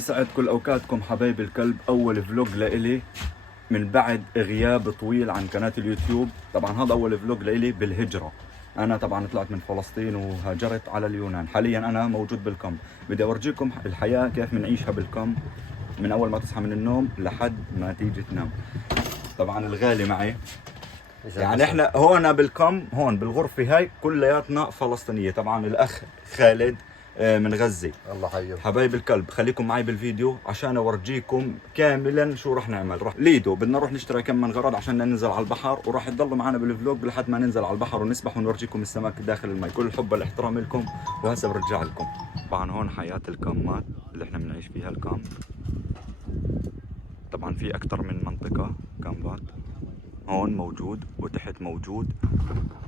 يسعد كل اوقاتكم حبايب الكلب. اول فلوج لإلي من بعد غياب طويل عن قناة اليوتيوب. طبعا هذا اول فلوج لإلي بالهجرة. انا طبعا طلعت من فلسطين وهاجرت على اليونان. حاليا انا موجود بالكم. بدي اورجيكم الحياة كيف بنعيشها بالكم من اول ما تصحى من النوم لحد ما تيجي تنام. طبعا الغالي معي، يعني احنا هون بالكم، هون بالغرفة هاي كلياتنا فلسطينية. طبعا الاخ خالد من غزة. الله حيه حبايب الكلب، خليكم معي بالفيديو عشان اورجيكم كاملا شو راح نعمل. راح ليدو بدنا نروح نشتري كم من غرض عشان ننزل على البحر، وراح تضلوا معنا بالفلوج لحد ما ننزل على البحر ونسبح ونورجيكم السمك داخل المي. كل الحب والاحترام لكم، وهسه برجع لكم. طبعا هون حياة الكامات اللي احنا بنعيش فيها الكامب. طبعا في اكثر من منطقة كامبات، هون موجود وتحت موجود،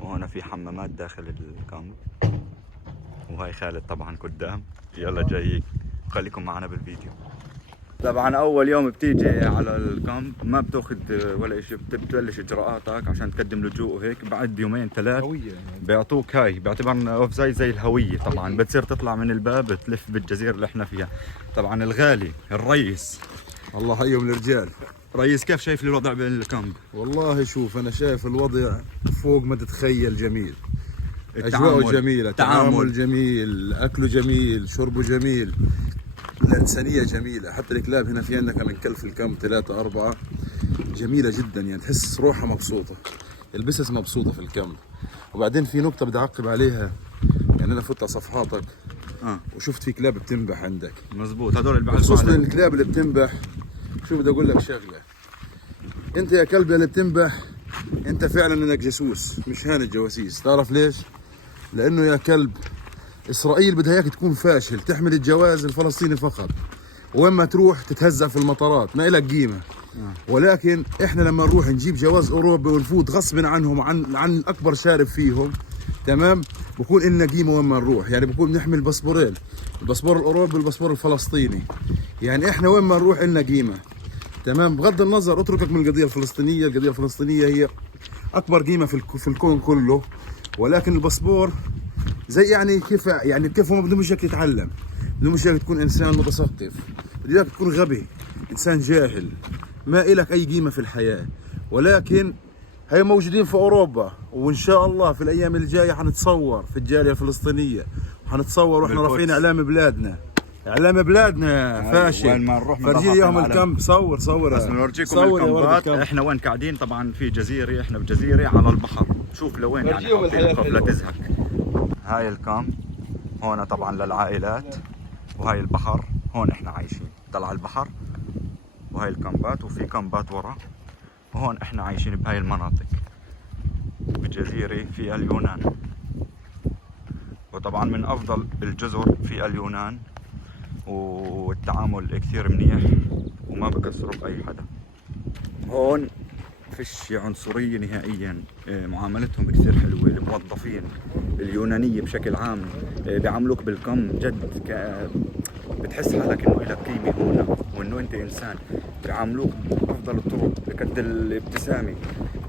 وهنا في حمامات داخل الكامب. وهاي خالد طبعا قدام. يلا جايك، خليكم معنا بالفيديو. طبعا اول يوم بتيجي على الكامب ما بتاخذ ولا شيء، بتبلش اجراءاتك عشان تقدم لجوء وهيك. بعد يومين ثلاث بيعطوك هاي، بيعتبرنا زي الهويه. طبعا بتصير تطلع من الباب تلف بالجزيره اللي احنا فيها. طبعا الغالي الرئيس الله حيهم الرجال. رئيس، كيف شايف الوضع بالكامب؟ والله شوف، انا شايف الوضع فوق ما تتخيل. جميل، التعامل اجواءه جميله، تعامل جميل، اكله جميل، شربه جميل، الانسانيه جميله. حتى الكلاب هنا، في عندنا كمان كلب في الكامب 3 4 جميله جدا، يعني تحس روحها مبسوطه، البسس مبسوطه في الكامب. وبعدين في نقطه بدي اعقب عليها، يعني انا فوت على صفحاتك وشفت في كلاب بتنبح عندك. مزبوط، هذول اللي خصوصا الكلاب اللي بتنبح. شو بدي اقول لك شغله، انت يا كلب اللي بتنبح، انت فعلا انك جاسوس مش هان الجواسيس. تعرف ليش؟ لانه يا كلب اسرائيل بدها اياك تكون فاشل، تحمل الجواز الفلسطيني فقط، وين ما تروح تتهزأ في المطارات، ما إلك قيمه. ولكن احنا لما نروح نجيب جواز اوروبي ونفوت غصب عنهم عن اكبر شارب فيهم، تمام، بكون لنا قيمه وين ما نروح. يعني بكون نحمل باسبورين، الباسبور الاوروبي والباسبور الفلسطيني. يعني احنا وين ما نروح لنا قيمه، تمام. بغض النظر اتركك من القضيه الفلسطينيه، القضيه الفلسطينيه هي اكبر قيمه في الكون كله. ولكن الباسبور زي كيف هم بدهم اياك تتعلم، بدهم اياك تكون انسان متثقف، بدهم اياك تكون غبي، انسان جاهل، ما إلك اي قيمه في الحياه. ولكن هي موجودين في اوروبا، وان شاء الله في الايام الجايه حنتصور في الجاليه الفلسطينيه، وحنتصور واحنا رافعين اعلام بلادنا. اعلام بلادنا فاشل. وين ما نروح فرجيني اياهم الكامب. صور بس بنورجيكم الكامبات. احنا وين قاعدين؟ طبعا في جزيره، احنا بجزيره على البحر. شوف لوين يعني حاطين لا تزهق. هاي الكامب هون طبعا للعائلات، وهاي البحر هون احنا عايشين طلع البحر. وهاي الكامبات، وفي كامبات ورا، وهون احنا عايشين بهاي المناطق بجزيره في اليونان. وطبعا من افضل الجزر في اليونان، والتعامل كثير منيح وما بكسروا بأي حدا. هون فيش عنصرية نهائيا، معاملتهم كثير حلوة. الموظفين اليونانية بشكل عام بيعاملوك بالكم جد، بتحس حالك انه لك قيمة هون، وانه انت انسان. بيعاملوك بافضل الطرق، بقد الابتسامة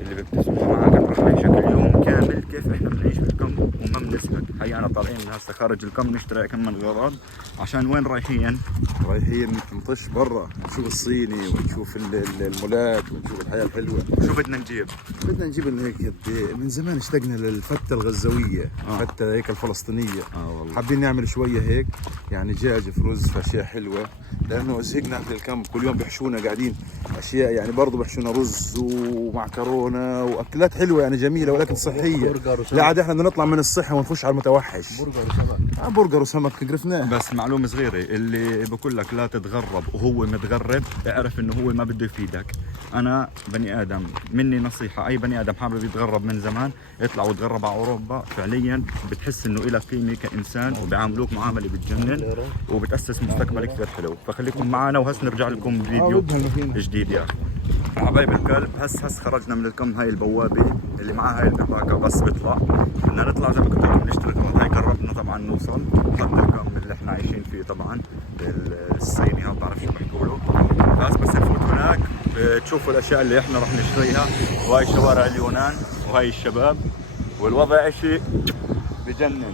اللي بيبتسموها معك راح يعيشك اليوم كامل كيف احنا بنعيش بالكم وما بنزهق. هي انا طالعين هسه خارج الكم نشتري كم من غراض. عشان وين رايحين؟ رايحين نطش برا، نشوف الصيني ونشوف المولات ونشوف الحياه الحلوه. شو بدنا نجيب؟ بدنا نجيب لنا هيك من زمان اشتقنا للفته الغزاويه، فتة هيك الفلسطينيه. والله حابين نعمل شويه هيك، يعني دجاج في رز، اشياء حلوه، لانه زهقنا اكل الكامب. كل يوم بيحشونا قاعدين اشياء، يعني برضه بيحشونا رز ومعكرونه واكلات حلوه يعني جميله ولكن صحيه. لا عاد احنا بدنا نطلع من الصحه ونخش على المتوحش. برجر وسمك. برجر وسمك قرفناه. بس معلومه صغيره، اللي بقول لك لا تتغرب وهو متغرب اعرف انه هو ما بده يفيدك. انا بني ادم، مني نصيحه، اي بني ادم حابب يتغرب من زمان يطلع ويتغرب على اوروبا. فعليا بتحس انه لك قيمه كانسان، وبيعاملوك معامله بتجنن، وبتاسس مستقبل كثير حلو. فخليكم معنا وهس نرجع لكم بفيديو جديد. يا حبايب الكلب، هس خرجنا من الكم. هاي البوابه اللي معها هاي البطاقه، بس بيطلع بدنا نطلع زي ما قلت لكم نشتري. هاي قربنا طبعا نوصل خط الكم اللي احنا عايشين فيه. طبعا الصيني ما بعرف شو بيحكوا له. بس نفوت هناك تشوفوا الاشياء اللي احنا راح نشتريها. وهاي شوارع اليونان وهاي الشباب، والوضع اشي بجنن.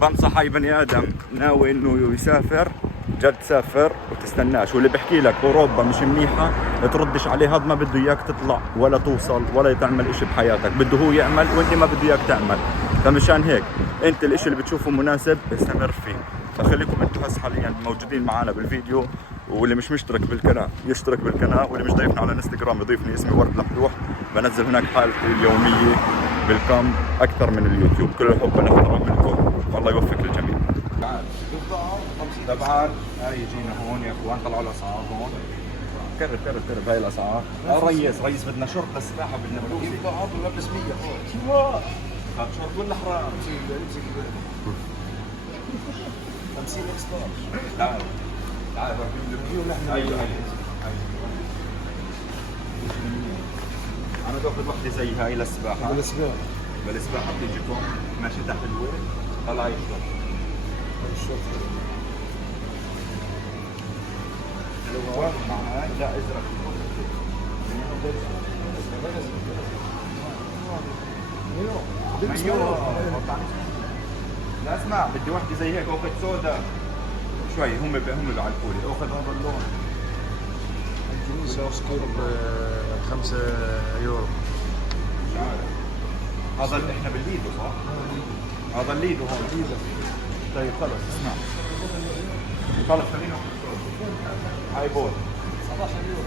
بنصح اي بني ادم ناوي انه يسافر جد تسافر وتستناش، واللي بحكي لك اوروبا مش منيحه تردش عليه، هذا ما بده اياك تطلع ولا توصل ولا تعمل اشي بحياتك، بده هو يعمل وانت ما بده اياك تعمل. فمشان هيك انت الاشي اللي بتشوفه مناسب استمر فيه. فخليكم انتم هسه حاليا موجودين معنا بالفيديو، واللي مش مشترك بالقناه يشترك بالقناه، واللي مش ضيفنا على الانستغرام يضيفني، اسمي ورد لحلوح، بنزل هناك حالتي اليوميه بالكم اكثر من اليوتيوب. كل الحب والاحترام لكم، والله يوفق الجميع. طبعا هاي جينا هون يا اخوان، طلعوا الاسعار هون. كرب هاي الاسعار. ريس بدنا شرطه سباحه، بدنا فلوس. يبقى عرض لابس 100 هذا شرط ولا حرام؟ 50 اكس لارج. تعال ايوه انا باخذ وحده زي هاي للسباحه. بالسباحه بتيجيكم ماشي تحت الورد، طلع يشرب حلوة مع هاي. لا ازرق لا اسمع، بدي وحده زي هيك اخذ سودا شوي. هم بعرفوا لي اخذ هذا اللون. الجنيس اوسكار ب 5 يورو. مش عارف هذا اللي احنا بالليدو صح؟ هذا الليدو هون. طيب خلص اسمع، خلص خلينا هاي بول 17 يورو.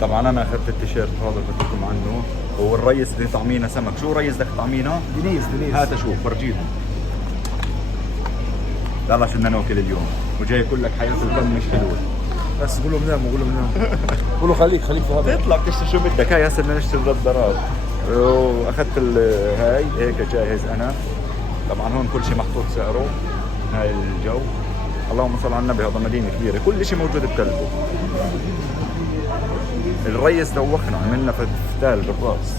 طبعا انا اخذت التيشيرت هذا اللي قلت لكم عنه، والريس اللي طعمينا سمك. شو ريس بدك طعمينا؟ دنيس هات اشوف فرجيهم. يلا عشان بدنا ناكل اليوم، وجاي يقول لك حياة الكم مش حلوة. بس قول لهم نام قول له خليك في هذا. تطلع بتشتري شو بدك. هاي هسه بدنا نشتري النظارات، واخذت هاي هيك جاهز انا. طبعا هون كل شيء محطوط سعره. هاي الجو، اللهم صل على النبي، هذا مدينة كبيرة كل شيء موجود بكلبه. الريس دوخنا، عملنا فتال بالراس.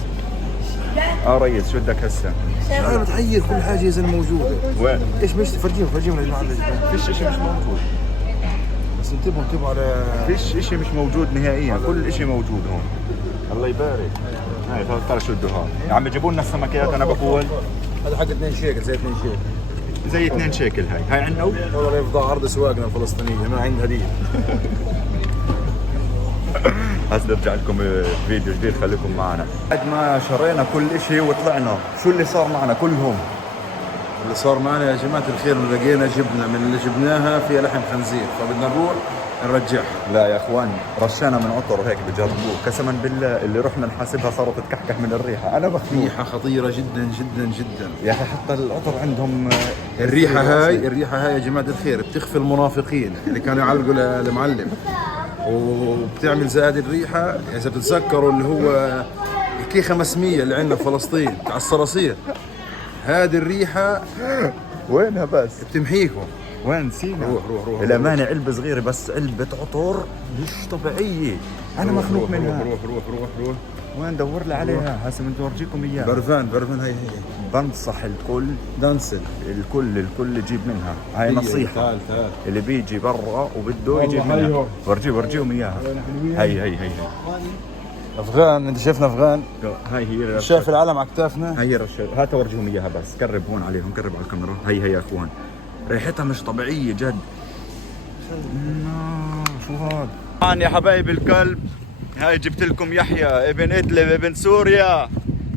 ريس شو بدك هسه؟ انا بتحير كل حاجه اذا موجوده. وين؟ ايش مش فرجيهم يا جماعه. فيش شيء مش موجود، بس انتبهوا على فيش شيء مش موجود نهائيا، كل شيء موجود هون. الله يبارك. هاي ترى شو بده هون يا عم، جيبوا لنا السمكيات. انا بقول هذا حق 2 شيكل زي 2 شيكل زي 2 شيكل. هاي عندنا والله يفضى عرض سواقنا الفلسطينيه ما عندنا هديه. هسه نرجع لكم فيديو جديد، خليكم معنا. بعد ما شرينا كل شيء وطلعنا، شو اللي صار معنا كلهم؟ اللي صار معنا يا جماعه الخير، لقينا جبنه من اللي جبناها فيها لحم خنزير، فبدنا نروح نرجعها. لا يا اخوان، رشانا من عطر هيك بجربوه، قسما بالله اللي رحنا نحاسبها صارت تكحكح من الريحه. انا بخنوق، ريحه خطيره جدا جدا جدا يا اخي. حتى العطر عندهم الريحه هاي يا جماعه الخير بتخفي المنافقين اللي كانوا يعلقوا للمعلم، وبتعمل زاد الريحه. اذا بتتذكروا اللي هو الكي 500 اللي عندنا في فلسطين تاع الصراصير، هذه الريحه وينها بس بتمحيكم. وين نسينا؟ روح الامانه علبه صغيره بس علبه عطر مش طبيعيه. انا مخنوق منها. روح وين دور لي عليها هسه بدي اورجيكم اياها. برفان هاي بنصح الكل دانسل الكل يجيب منها. هاي نصيحه. تعال اللي بيجي برا وبده يجيب منها. ورجيهم اياها. هي افغان. انت شفنا افغان؟ هاي هي شايف العلم على كتافنا؟ هي هات ورجيهم اياها بس. قرب هون عليهم، قرب على الكاميرا. هي يا اخوان، ريحتها مش طبيعيه جد. شو هذا؟ طبعا يا حبايب الكلب، هاي جبت لكم يحيى ابن ادلب ابن سوريا.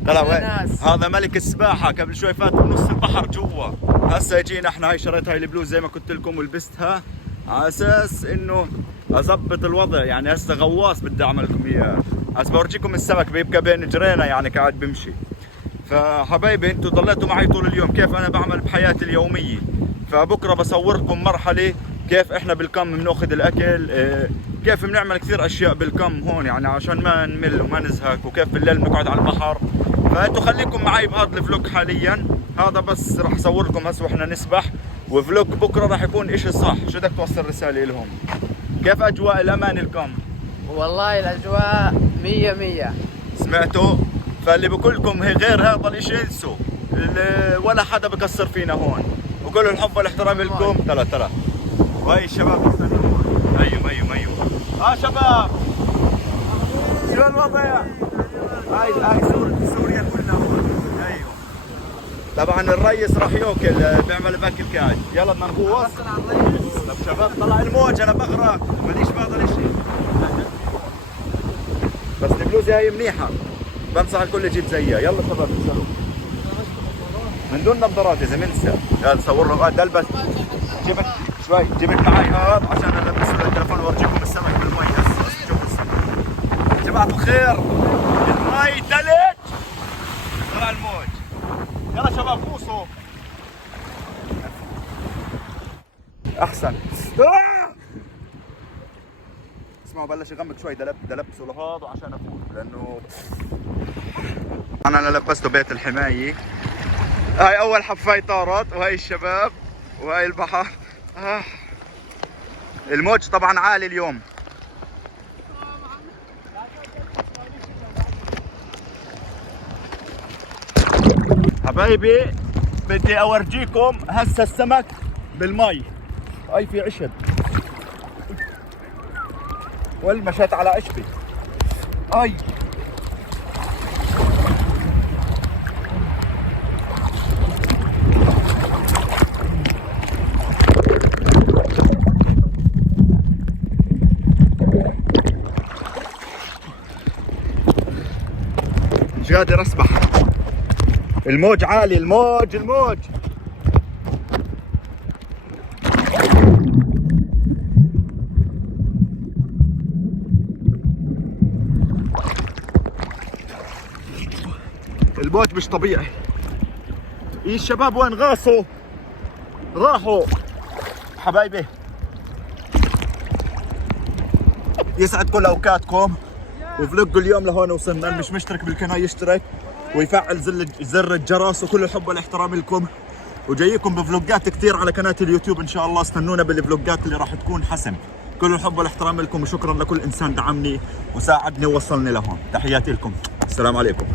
طلع وين؟ هذا ملك السباحه، قبل شوي فات بنص البحر جوا. هسه جينا احنا. هاي شريت هاي البلوز زي ما قلت لكم ولبستها على اساس انه اضبط الوضع. يعني هسه غواص بدي اعمل لكم اياه. هسه بورجيكم السمك بيبقى بين جرينا، يعني قاعد بمشي. فحبايبي انتم ضليتوا معي طول اليوم كيف انا بعمل بحياتي اليوميه. فبكره بصوركم مرحله كيف احنا بالكم بناخذ الاكل، كيف بنعمل كثير اشياء بالكم هون، يعني عشان ما نمل وما نزهق، وكيف بالليل بنقعد على البحر. فانتوا خليكم معي بهذا الفلوج حاليا. هذا بس راح اصور لكم هسه واحنا نسبح، وفلوج بكره راح يكون اشي صح. شو بدك توصل رساله لهم؟ كيف اجواء الامان الكم؟ والله الاجواء 100. سمعتوا؟ فاللي بقول لكم غير هذا الاشي انسوا، ولا حدا بكسر فينا هون، وكل الحب والاحترام لكم. تلا وهي الشباب يستنون. ايوه شباب، شو الوضع؟ هاي سوريا كلها هون. ايوه طبعا الريس راح ياكل، بيعمل باكل كاج. يلا بدنا نغوص. يلا شباب طلع الموج، انا بغرق ماليش باطل شيء. بس البلوزه هاي منيحه، بنصح الكل يجيب زيها. يلا شباب انسلوا من دون نظارات اذا منسى. يلا صور له هذا البس. جبت شوي، جبت معي هذا عشان البس التليفون وارجيكم السمك بالمي هسه. شوفوا السمك يا جماعه الخير، المي ثلج طلع الموج. يلا شباب غوصوا احسن. اسمعوا بلش يغمق شوي، دلبسه لهذا عشان افوت لانه انا لبسته بيت الحمايه. هاي اول حفايه طارت، وهاي الشباب وهاي البحر. الموج طبعا عالي اليوم. حبايبي بدي اورجيكم هسه السمك بالمي. هاي في عشب والمشيت على عشبي. اي مش قادر اسبح، الموج عالي. الموج الموج مش طبيعي. ايه الشباب وين غاصوا؟ راحوا حبايبي. يسعد كل اوقاتكم، وفلوج اليوم لهون وصلنا. اللي مش مشترك بالقناه يشترك ويفعل زر الجرس، وكل الحب والاحترام لكم. وجايكم بفلوجات كثير على قناه اليوتيوب ان شاء الله. استنونا بالفلوجات اللي راح تكون حسم. كل الحب والاحترام لكم، وشكرا لكل انسان دعمني وساعدني ووصلني لهون. تحياتي لكم، السلام عليكم.